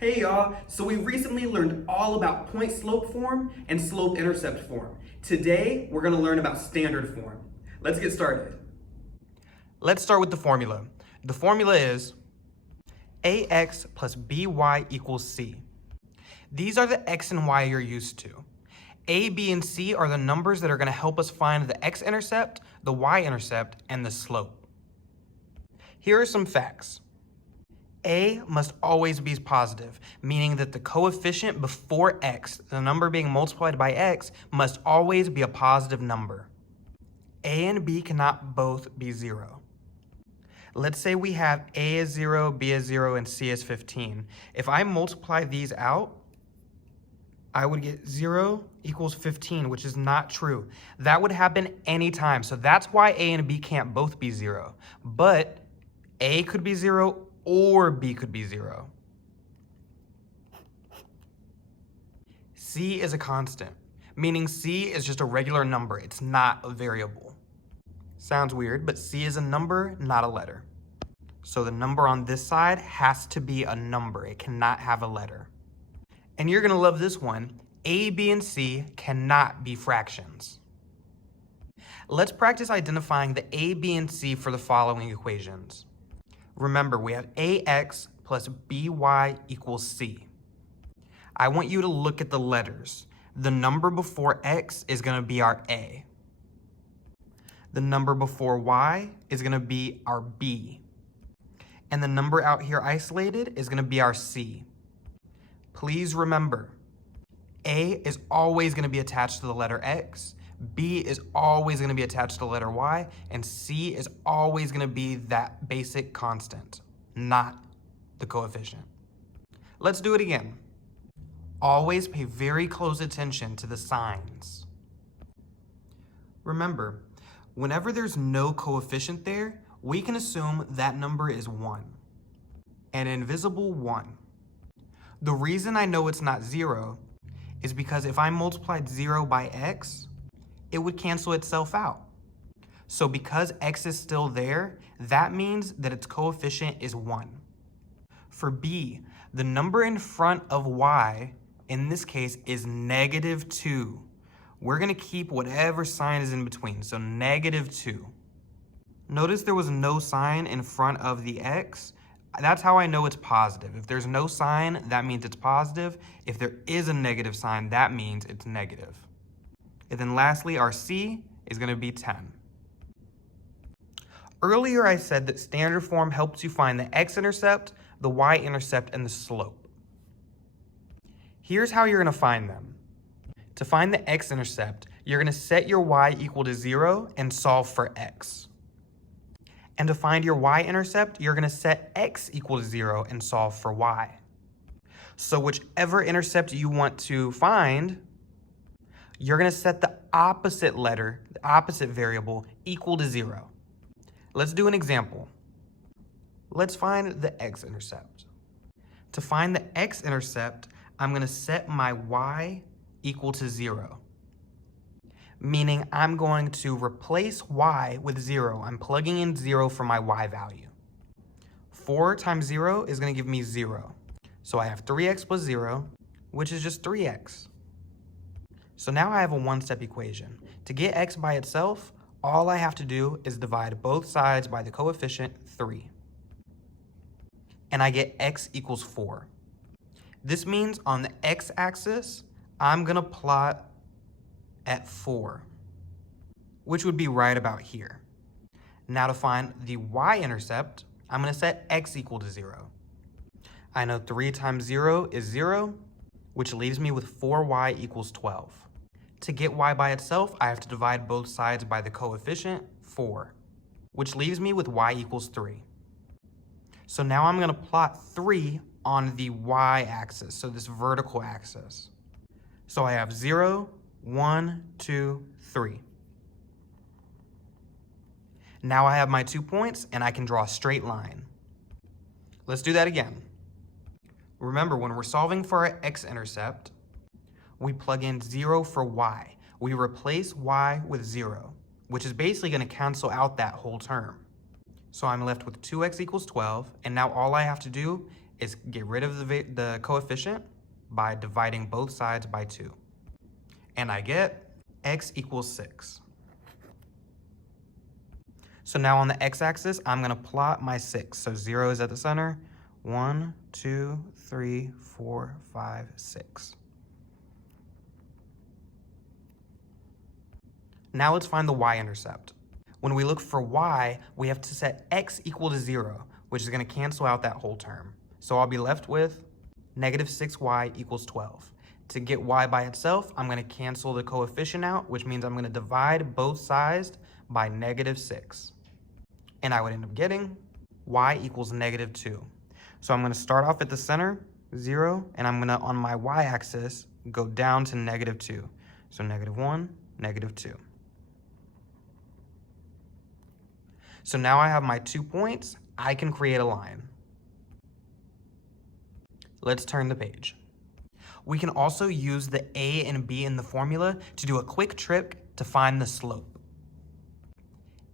Hey y'all, so we recently learned all about point slope form and slope intercept form. Today, we're gonna learn about standard form. Let's get started. Let's start with the formula. The formula is ax plus by equals c. These are the x and y you're used to. A, b, and c are the numbers that are gonna help us find the x-intercept, the y-intercept, and the slope. Here are some facts. A must always be positive, meaning that the coefficient before x, the number being multiplied by x, must always be a positive number. A and b cannot both be 0. Let's say we have a is 0, b is 0, and c is 15. If I multiply these out, I would get 0 equals 15, which is not true. That would happen anytime, so that's why a and b can't both be 0. But a could be 0 or b could be 0. C is a constant, meaning c is just a regular number. It's not a variable. Sounds weird, but c is a number, not a letter. So the number on this side has to be a number. It cannot have a letter. And you're gonna love this one. A, b, and c cannot be fractions. Let's practice identifying the a, b, and c for the following equations. Remember, we have ax plus by equals c. I want you to look at the letters. The number before x is gonna be our a. The number before y is gonna be our b. And the number out here isolated is gonna be our c. Please remember, a is always gonna be attached to the letter x, b is always gonna be attached to the letter y, and c is always gonna be that basic constant, not the coefficient. Let's do it again. Always pay very close attention to the signs. Remember, whenever there's no coefficient there, we can assume that number is 1, an invisible 1. The reason I know it's not 0 is because if I multiplied 0 by x, it would cancel itself out. So because x is still there, that means that its coefficient is 1. For b, the number in front of y, in this case, is -2. We're gonna keep whatever sign is in between, so -2. Notice there was no sign in front of the x. That's how I know it's positive. If there's no sign, that means it's positive. If there is a negative sign, that means it's negative. And then lastly, our c is gonna be 10. Earlier I said that standard form helps you find the x-intercept, the y-intercept, and the slope. Here's how you're gonna find them. To find the x-intercept, you're gonna set your y equal to 0 and solve for x. And to find your y-intercept, you're gonna set x equal to 0 and solve for y. So whichever intercept you want to find, you're gonna set the opposite letter, the opposite variable, equal to 0. Let's do an example. Let's find the x-intercept. To find the x-intercept, I'm gonna set my y equal to 0. Meaning I'm going to replace y with 0. I'm plugging in 0 for my y value. 4 times 0 is going to give me 0. So I have 3x plus 0, which is just 3x. So now I have a one-step equation. To get x by itself, all I have to do is divide both sides by the coefficient 3. And I get x equals 4. This means on the x-axis, I'm going to plot at 4, which would be right about here. Now to find the y-intercept, I'm gonna set x equal to 0. I know 3 times 0 is 0, which leaves me with 4y equals 12. To get y by itself, I have to divide both sides by the coefficient 4, which leaves me with y equals 3. So now I'm gonna plot 3 on the y-axis, so this vertical axis. So I have 0, 1, 2, 3. Now I have my 2 points and I can draw a straight line. Let's do that again. Remember, when we're solving for our x-intercept, we plug in 0 for y. We replace y with 0, which is basically going to cancel out that whole term. So I'm left with 2x equals 12, and now all I have to do is get rid of the coefficient by dividing both sides by 2. And I get x equals 6. So now on the x-axis, I'm going to plot my 6. So 0 is at the center. 1, 2, 3, 4, 5, 6. Now let's find the y-intercept. When we look for y, we have to set x equal to 0, which is going to cancel out that whole term. So I'll be left with negative 6y equals 12. To get y by itself, I'm going to cancel the coefficient out, which means I'm going to divide both sides by negative 6. And I would end up getting y equals negative 2. So I'm going to start off at the center, 0, and I'm going to, on my y-axis, go down to negative 2. So negative 1, negative 2. So now I have my 2 points. I can create a line. Let's turn the page. We can also use the a and b in the formula to do a quick trick to find the slope.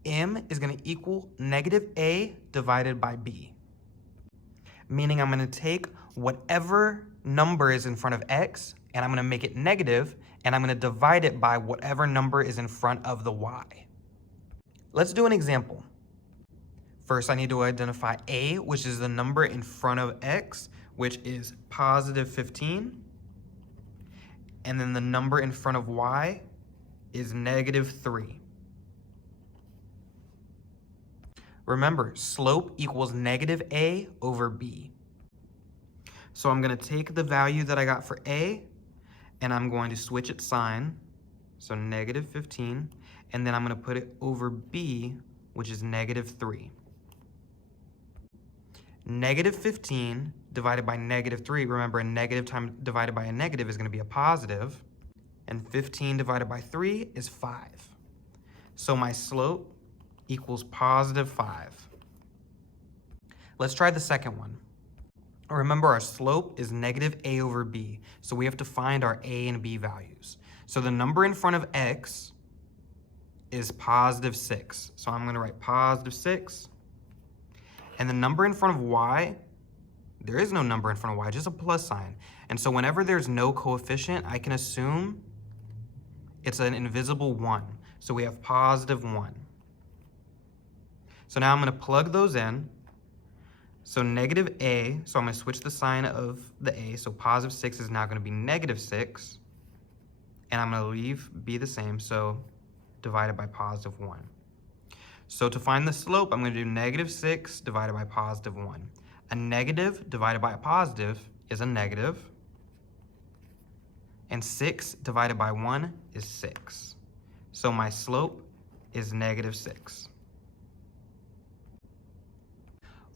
M is going to equal negative a divided by b. Meaning I'm going to take whatever number is in front of x, and I'm going to make it negative, and I'm going to divide it by whatever number is in front of the y. Let's do an example. First, I need to identify a, which is the number in front of x, which is positive 15. And then the number in front of y is negative 3. Remember, slope equals negative a over b. So I'm going to take the value that I got for a, and I'm going to switch its sign, so negative 15, and then I'm going to put it over b, which is negative 3. Negative 15 divided by negative 3, remember a negative time divided by a negative is going to be a positive, and 15 divided by 3 is 5. So my slope equals positive 5. Let's try the second one. Remember, our slope is negative a over b, so we have to find our a and b values. So the number in front of x is positive 6. So I'm going to write positive 6. And the number in front of y, there is no number in front of y, just a plus sign. And so whenever there's no coefficient, I can assume it's an invisible 1. So we have positive 1. So now I'm going to plug those in. So negative a, so I'm going to switch the sign of the a. So positive 6 is now going to be negative 6. And I'm going to leave b the same, so divided by positive 1. So to find the slope, I'm going to do negative 6 divided by positive 1. A negative divided by a positive is a negative. And 6 divided by 1 is 6. So my slope is negative 6.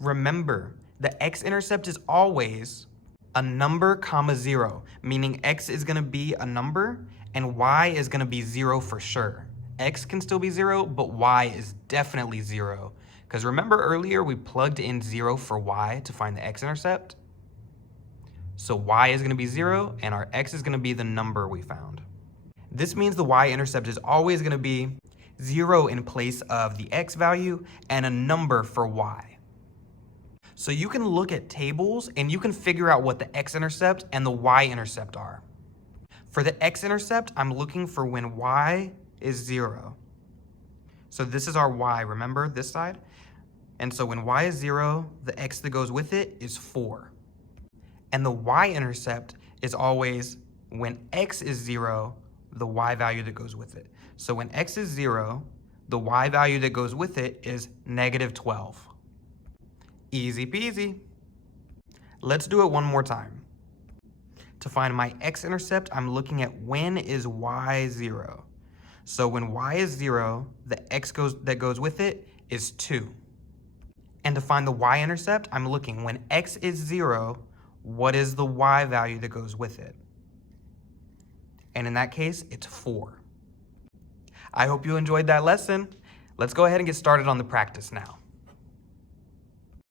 Remember, the x-intercept is always a number comma 0, meaning x is going to be a number and y is going to be 0 for sure. X can still be 0, but y is definitely 0. Because remember earlier we plugged in 0 for y to find the x-intercept? So y is going to be 0 and our x is going to be the number we found. This means the y-intercept is always going to be 0 in place of the x value and a number for y. So you can look at tables and you can figure out what the x-intercept and the y-intercept are. For the x-intercept, I'm looking for when y is 0. So this is our y, remember this side? And so when y is 0, the x that goes with it is 4. And the y-intercept is always when x is 0, the y value that goes with it. So when x is 0, the y value that goes with it is negative 12. Easy peasy. Let's do it one more time. To find my x-intercept, I'm looking at when is y 0. So when y is 0, the x that goes with it is 2. And to find the y-intercept, I'm looking when x is 0, what is the y value that goes with it? And in that case, it's 4. I hope you enjoyed that lesson. Let's go ahead and get started on the practice now.